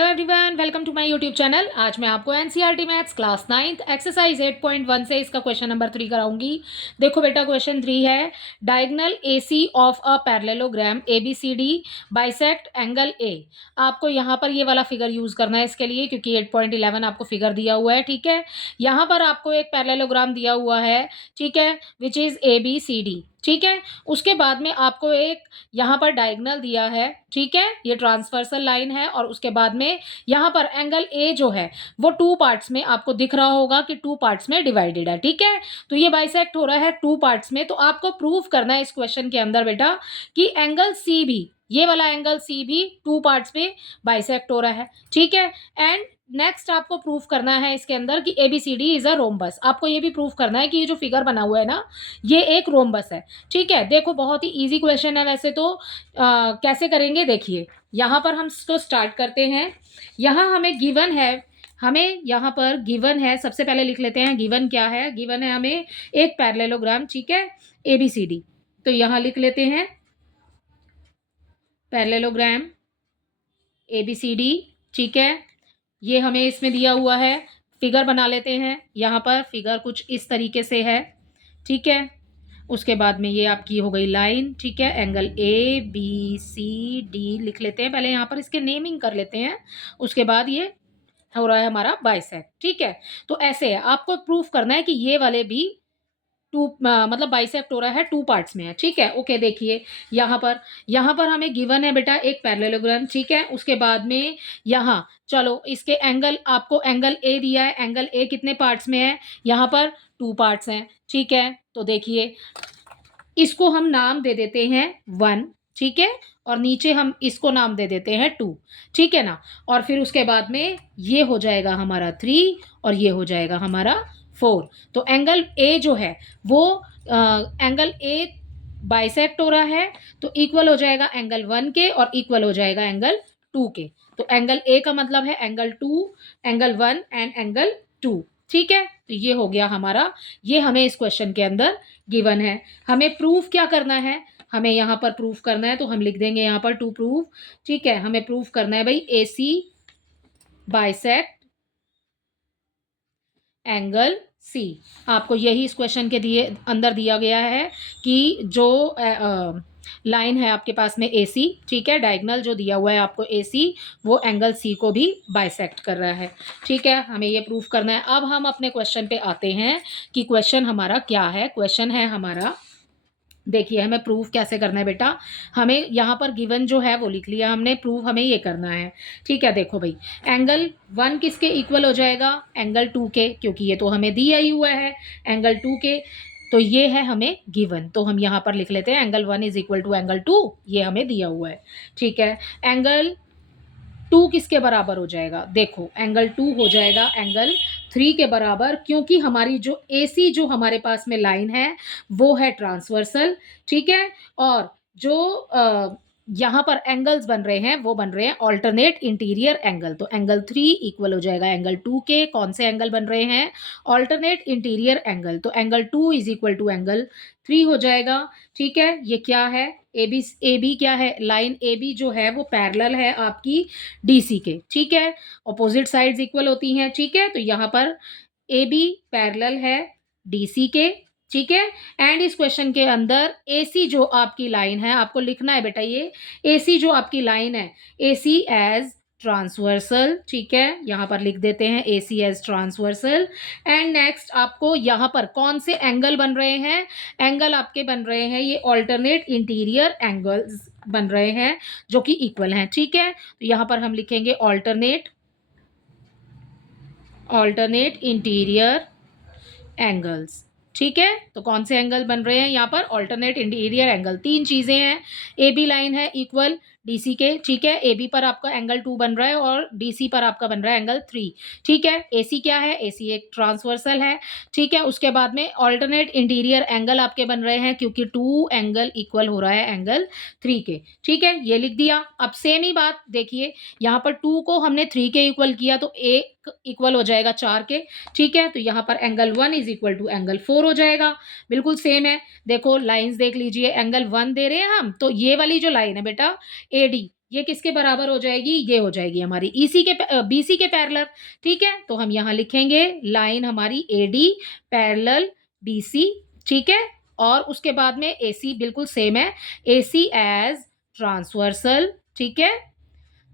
Hello everyone, welcome to my YouTube channel. आज मैं आपको NCERT maths class 9th exercise 8.1 से इसका क्वेश्चन नंबर 3 कराऊंगी। देखो बेटा, क्वेश्चन 3 है diagonal AC of a parallelogram ABCD bisect angle A. आपको यहाँ पर ये वाला फिगर यूज करना है इसके लिए, क्योंकि 8.11 आपको फिगर दिया हुआ है। ठीक है, यहाँ पर आपको एक पैरेललोग्राम दिया हुआ है, ठीक है, विच इज एबीसीडी। ठीक है, उसके बाद में आपको एक यहाँ पर डायगोनल दिया है, ठीक है, ये ट्रांसवर्सल लाइन है, और उसके बाद में यहाँ पर एंगल ए जो है वो टू पार्ट्स में आपको दिख रहा होगा कि टू पार्ट्स में डिवाइडेड है। ठीक है, तो ये बाइसेक्ट हो रहा है टू पार्ट्स में। तो आपको प्रूव करना है इस क्वेश्चन के अंदर बेटा कि एंगल सी भी, ये वाला एंगल सी भी टू पार्ट्स में बाइसेक्ट हो रहा है। ठीक है, एंड नेक्स्ट आपको प्रूफ करना है इसके अंदर कि एबीसीडी इज अ रोम्बस। आपको ये भी प्रूफ करना है कि ये जो फिगर बना हुआ है ना, ये एक रोम्बस है। ठीक है, देखो बहुत ही इजी क्वेश्चन है वैसे तो। कैसे करेंगे देखिए, यहाँ पर हम इसको स्टार्ट करते हैं। यहाँ हमें गिवन है, हमें यहाँ पर गिवन है, सबसे पहले लिख लेते हैं गिवन क्या है। गिवन है हमें एक पैरेललोग्राम, ठीक है, एबीसीडी। तो यहाँ लिख लेते हैं पैरेललोग्राम एबीसीडी। ठीक है, ये हमें इसमें दिया हुआ है। फिगर बना लेते हैं। यहाँ पर फिगर कुछ इस तरीके से है। ठीक है, उसके बाद में ये आपकी हो गई लाइन। ठीक है, angle A B C D लिख लेते हैं। पहले यहाँ पर इसके नेमिंग कर लेते हैं, उसके बाद ये हो रहा है हमारा बाइसेक्ट। ठीक है, तो ऐसे है, आपको प्रूफ करना है कि ये वाले भी टू मतलब बाइसेक्ट हो रहा है, टू पार्ट्स में है। ठीक है, ओके, देखिए यहाँ पर हमें गिवन है बेटा एक पैरेललोग्राम। ठीक है, उसके बाद में यहाँ चलो इसके एंगल, आपको एंगल ए दिया है। एंगल ए कितने पार्ट्स में है? यहाँ पर टू पार्ट्स हैं। ठीक है, तो देखिए इसको हम नाम दे देते हैं 1। ठीक है, और नीचे हम इसको नाम दे देते हैं 2। ठीक है ना, और फिर उसके बाद में ये हो जाएगा हमारा 3 और ये हो जाएगा हमारा 4। तो एंगल ए जो है वो एंगल ए बाइसेक्ट हो रहा है, तो इक्वल हो जाएगा एंगल 1 के और इक्वल हो जाएगा एंगल 2 के। तो एंगल ए का मतलब है एंगल 2, एंगल 1 एंड एंगल 2। ठीक है, तो ये हो गया हमारा, ये हमें इस क्वेश्चन के अंदर गिवन है। हमें प्रूफ क्या करना है? हमें यहाँ पर प्रूफ करना है, तो हम लिख देंगे यहाँ पर टू प्रूफ। ठीक है, हमें प्रूफ करना है भाई एसी बाइसेक्ट एंगल सी। आपको यही इस क्वेश्चन के दिए अंदर दिया गया है कि जो लाइन है आपके पास में एसी, ठीक है, डायगोनल जो दिया हुआ है आपको एसी, वो एंगल सी को भी बाइसेक्ट कर रहा है। ठीक है, हमें ये प्रूफ करना है। अब हम अपने क्वेश्चन पे आते हैं कि क्वेश्चन हमारा क्या है। क्वेश्चन है हमारा, देखिए हमें प्रूफ कैसे करना है बेटा। हमें यहाँ पर गिवन जो है वो लिख लिया हमने, प्रूफ हमें ये करना है। ठीक है, देखो भाई, एंगल 1 किसके इक्वल हो जाएगा? एंगल 2 के, क्योंकि ये तो हमें दिया ही हुआ है एंगल 2 के। तो ये है हमें गिवन, तो हम यहाँ पर लिख लेते हैं angle 1 is equal to angle 2, ये हमें दिया हुआ है। ठीक है, एंगल 2 किसके बराबर हो जाएगा? देखो एंगल 2 हो जाएगा एंगल 3 के बराबर, क्योंकि हमारी जो एसी जो हमारे पास में लाइन है वो है ट्रांसवर्सल। ठीक है, और जो यहाँ पर एंगल्स बन रहे हैं वो बन रहे हैं ऑल्टरनेट इंटीरियर एंगल। तो एंगल 3 इक्वल हो जाएगा एंगल 2 के। कौन से एंगल बन रहे हैं? Alternate interior angle. तो angle 2 is equal to angle 3 हो जाएगा। ठीक है, ये क्या है? ए बी क्या है? लाइन ए बी जो है वो पैरेलल है आपकी डीसी के। ठीक है, ऑपोजिट साइड्स इक्वल होती हैं। ठीक है, तो यहाँ पर ए बी पैरेलल है डीसी के। ठीक है, एंड इस क्वेश्चन के अंदर एसी जो आपकी लाइन है, आपको लिखना है बेटा ये एसी जो आपकी लाइन है, एसी एज ट्रांसवर्सल। ठीक है, यहाँ पर लिख देते हैं AC as transversal. And next आपको यहाँ पर कौन से एंगल बन रहे हैं? एंगल आपके बन रहे हैं ये ऑल्टरनेट इंटीरियर एंगल्स बन रहे हैं जो कि इक्वल हैं। ठीक है, तो यहाँ पर हम लिखेंगे ऑल्टरनेट इंटीरियर एंगल्स। ठीक है, तो कौन से एंगल बन रहे हैं यहाँ पर? Alternate interior angle. तीन चीजें हैं, ए बी लाइन है इक्वल डीसी के। ठीक है, ए बी पर आपका एंगल 2 बन रहा है और डीसी पर आपका बन रहा है एंगल 3। ठीक है, एसी क्या है? एसी एक ट्रांसवर्सल है। ठीक है, उसके बाद में ऑल्टरनेट इंटीरियर एंगल आपके बन रहे हैं क्योंकि 2 एंगल इक्वल हो रहा है एंगल 3 के। ठीक है, ये लिख दिया। अब सेम ही बात देखिए, यहाँ पर 2 को हमने 3 के इक्वल किया तो एक इक्वल हो जाएगा 4 के। ठीक है, तो यहाँ पर angle 1 is equal to angle 4 हो जाएगा। बिल्कुल सेम है। देखो लाइंस देख लीजिए, एंगल 1 दे रहे हैं हम, तो ये वाली जो लाइन है बेटा एडी, ये किसके बराबर हो जाएगी, ये हो जाएगी हमारी ईसी के बीसी के पैरेलल, ठीक है। तो हम यहाँ लिखेंगे लाइन हमारी एडी पैरेलल बीसी, ठीक है। और उसके बाद में एसी बिल्कुल सेम है, एसी एज ट्रांसवर्सल, ठीक है।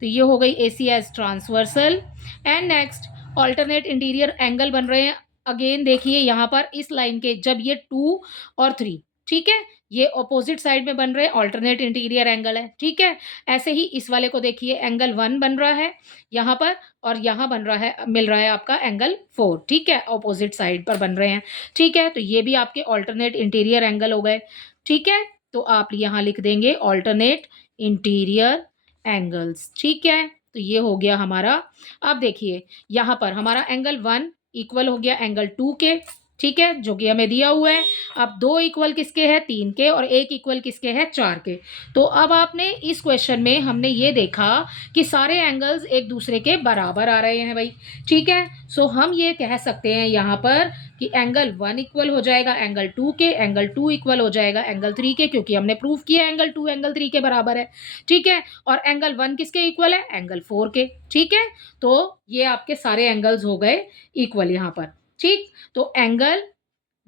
तो ये हो गई AC as transversal. And next alternate interior angle बन रहे हैं। अगेन देखिए यहाँ पर इस लाइन के जब ये 2 और 3, ठीक है, ये ऑपोजिट साइड में बन रहे हैं, ऑल्टरनेट इंटीरियर एंगल है, ठीक है। ऐसे ही इस वाले को देखिए एंगल 1 बन रहा है यहाँ पर, और यहाँ बन रहा है, मिल रहा है आपका एंगल 4, ठीक है, ऑपोजिट साइड पर बन रहे हैं, ठीक है। तो ये भी आपके ऑल्टरनेट इंटीरियर एंगल हो गए, ठीक है। तो आप यहाँ लिख देंगे ऑल्टरनेट इंटीरियर एंगल्स, ठीक है। तो ये हो गया हमारा। अब देखिए यहाँ पर हमारा एंगल 1 इक्वल हो गया एंगल 2 के, ठीक है, जो कि हमें दिया हुआ है। अब 2 इक्वल किसके हैं, 3 के, और 1 इक्वल किसके हैं, 4 के। तो अब आपने इस क्वेश्चन में हमने ये देखा कि सारे एंगल्स एक दूसरे के बराबर आ रहे हैं भाई, ठीक है। सो हम ये कह सकते हैं यहाँ पर कि एंगल 1 इक्वल हो जाएगा एंगल 2 के, एंगल 2 इक्वल हो जाएगा एंगल 3 के, क्योंकि हमने प्रूफ किया एंगल 2 एंगल 3 के बराबर है, ठीक है। और एंगल 1 किसके इक्वल है, एंगल 4 के, ठीक है। तो ये आपके सारे एंगल्स हो गए इक्वल यहाँ पर, ठीक। तो एंगल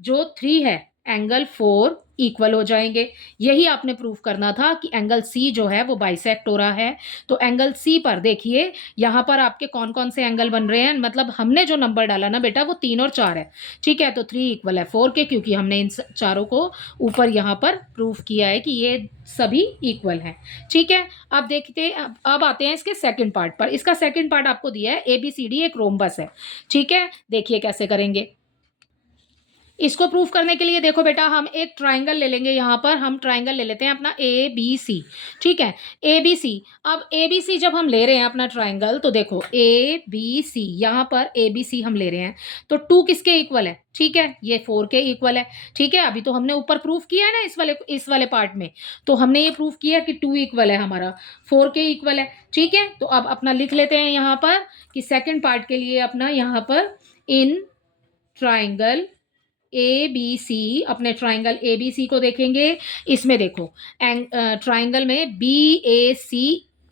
जो 3 है, एंगल 4 इक्वल हो जाएंगे। यही आपने प्रूफ करना था कि एंगल सी जो है वो बाइसेक्ट हो रहा है। तो एंगल सी पर देखिए यहाँ पर आपके कौन कौन से एंगल बन रहे हैं, मतलब हमने जो नंबर डाला ना बेटा वो 3 और 4 है, ठीक है। तो 3 इक्वल है 4 के, क्योंकि हमने इन चारों को ऊपर यहाँ पर प्रूफ किया है कि ये सभी इक्वल हैं, ठीक है। अब देखते अब आते हैं इसके सेकंड पार्ट पर। इसका सेकंड पार्ट आपको दिया है ABCD एक रोम्बस है, ठीक है। देखिए कैसे करेंगे इसको प्रूफ करने के लिए। देखो बेटा हम एक ट्राइंगल ले लेंगे, यहाँ पर हम ट्राइंगल ले लेते हैं अपना ABC, ठीक है, ABC। अब ABC जब हम ले रहे हैं अपना ट्राइंगल, तो देखो ABC, यहाँ पर ABC हम ले रहे हैं, तो 2 किसके इक्वल है, ठीक है, ये 4 के इक्वल है, ठीक है। अभी तो हमने ऊपर प्रूफ किया है ना इस वाले पार्ट में, तो हमने ये प्रूफ किया कि 2 इक्वल है हमारा, 4 के इक्वल है, ठीक है। तो अब अपना लिख लेते हैं यहाँ पर कि सेकेंड पार्ट के लिए अपना यहाँ पर इन ट्राइंगल ABC, अपने ट्राइंगल ABC को देखेंगे। इसमें देखो ट्राइंगल में BAC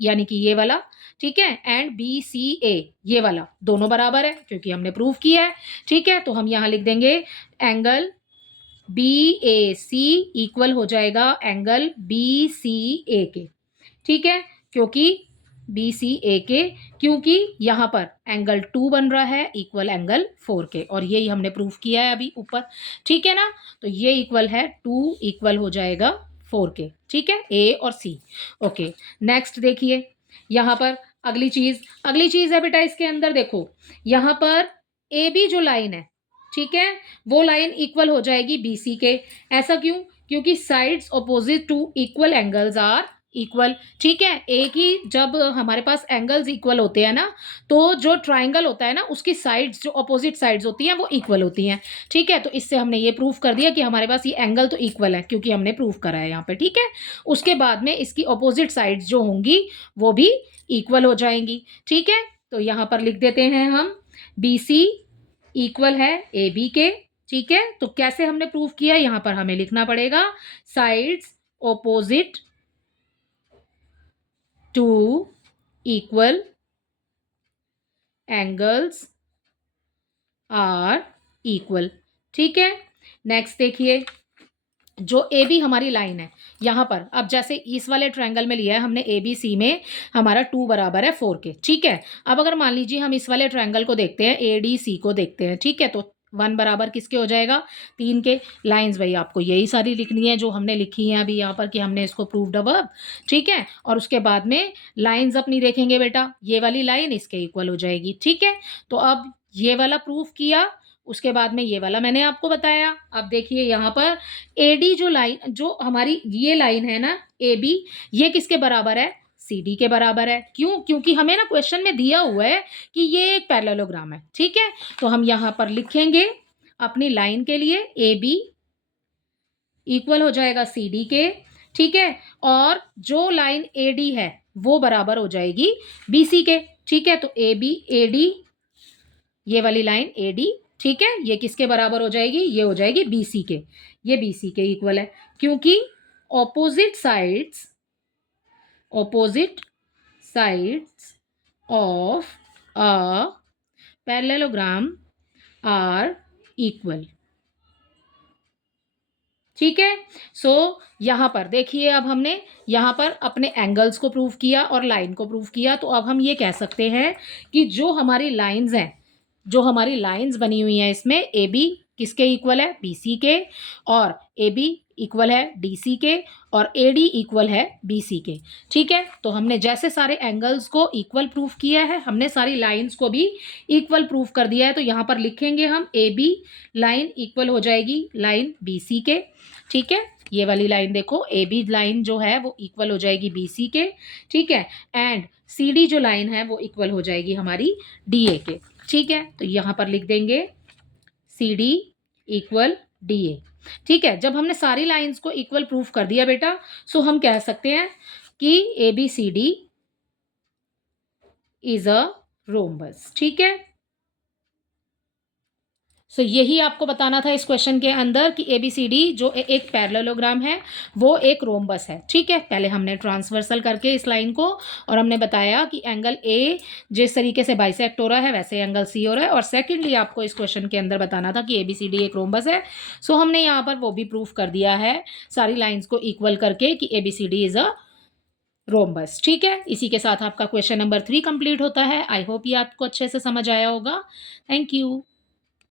यानी कि ये वाला, ठीक है, एंड BCA ये वाला, दोनों बराबर है क्योंकि हमने प्रूफ किया है, ठीक है। तो हम यहाँ लिख देंगे एंगल BAC इक्वल हो जाएगा एंगल BCA के, ठीक है, क्योंकि BCA के, क्योंकि यहाँ पर एंगल 2 बन रहा है इक्वल एंगल 4 के, और यही हमने प्रूफ किया है अभी ऊपर, ठीक है ना। तो ये इक्वल है 2 इक्वल हो जाएगा 4 के, ठीक है, A और C। ओके, नेक्स्ट देखिए यहाँ पर अगली चीज है बेटा इसके अंदर देखो, यहाँ पर AB जो लाइन है, ठीक है, वो लाइन इक्वल हो जाएगी BC के। ऐसा क्यों, क्योंकि sides opposite to equal angles are equal, ठीक है। एक ही जब हमारे पास एंगल्स इक्वल होते हैं ना, तो जो ट्राइंगल होता है ना उसकी साइड्स जो ऑपोजिट साइड्स होती हैं वो इक्वल होती हैं, ठीक है। तो इससे हमने ये प्रूफ कर दिया कि हमारे पास ये एंगल तो इक्वल है, क्योंकि हमने प्रूफ करा है यहाँ पे, ठीक है। उसके बाद में इसकी ऑपोजिट साइड्स जो होंगी वो भी इक्वल हो जाएंगी, ठीक है। तो यहाँ पर लिख देते हैं हम BC इक्वल है AB के, ठीक है। तो कैसे हमने प्रूफ किया, यहाँ पर हमें लिखना पड़ेगा sides opposite to equal angles are equal, ठीक है। नेक्स्ट देखिए जो AB हमारी लाइन है यहाँ पर, अब जैसे इस वाले ट्रायंगल में लिया है हमने ABC में हमारा 2 बराबर है 4 के, ठीक है। अब अगर मान लीजिए हम इस वाले ट्रायंगल को देखते हैं ADC को देखते हैं, ठीक है, तो 1 बराबर किसके हो जाएगा, 3 के। लाइंस भाई आपको यही सारी लिखनी है जो हमने लिखी है अभी यहाँ पर कि हमने इसको प्रूव्ड अब, ठीक है। और उसके बाद में लाइंस अपनी देखेंगे बेटा, ये वाली लाइन इसके इक्वल हो जाएगी, ठीक है। तो अब ये वाला प्रूफ किया, उसके बाद में ये वाला मैंने आपको बताया। अब देखिए यहाँ पर AD जो लाइन, जो हमारी ये लाइन है ना AB, ये किसके बराबर है, CD के बराबर है। क्यों, क्योंकि हमें ना क्वेश्चन में दिया हुआ है कि ये एक पैरेललोग्राम है, ठीक है। तो हम यहाँ पर लिखेंगे अपनी लाइन के लिए AB इक्वल हो जाएगा CD के, ठीक है। और जो लाइन AD है वो बराबर हो जाएगी BC के, ठीक है। तो AB AD, ये वाली लाइन AD, ठीक है, ये किसके बराबर हो जाएगी, ये हो जाएगी BC के, ये BC के इक्वल है, क्योंकि opposite sides sides of a parallelogram are equal। ठीक है। सो यहाँ पर देखिए, अब हमने यहाँ पर अपने एंगल्स को प्रूव किया और लाइन को प्रूव किया, तो अब हम ये कह सकते हैं कि जो हमारी लाइंस हैं, जो हमारी लाइंस बनी हुई हैं इसमें, ए बी किसके इक्वल है, बी सी के, और ए बी इक्वल है डी सी के, और ए डी इक्वल है बी सी के। ठीक है, तो हमने जैसे सारे एंगल्स को इक्वल प्रूफ किया है, हमने सारी लाइंस को भी इक्वल प्रूफ कर दिया है। तो यहाँ पर लिखेंगे हम ए बी लाइन इक्वल हो जाएगी लाइन बी सी के। ठीक है, ये वाली लाइन देखो, ए बी लाइन जो है वो इक्वल हो जाएगी बी सी के। ठीक है, एंड सी डी जो लाइन है वो इक्वल हो जाएगी हमारी डी ए के। ठीक है, तो यहाँ पर लिख देंगे C D equal D A. ठीक है, जब हमने सारी लाइंस को इक्वल प्रूफ कर दिया बेटा, सो हम कह सकते हैं कि A B C D is a rhombus. ठीक है, सो यही आपको बताना था इस क्वेश्चन के अंदर कि ABCD जो एक पैरेललोग्राम है वो एक रोम्बस है। ठीक है, पहले हमने ट्रांसवर्सल करके इस लाइन को, और हमने बताया कि एंगल A जिस तरीके से बाइसेक्ट हो रहा है वैसे एंगल C हो रहा है, और सेकेंडली आपको इस क्वेश्चन के अंदर बताना था कि ABCD एक रोम्बस है। सो हमने यहाँ पर वो भी प्रूफ कर दिया है सारी लाइन्स को इक्वल करके कि ABCD इज अ रोम्बस। ठीक है, इसी के साथ आपका क्वेश्चन नंबर 3 कंप्लीट होता है। आई होप ये आपको अच्छे से समझ आया होगा। Thank you.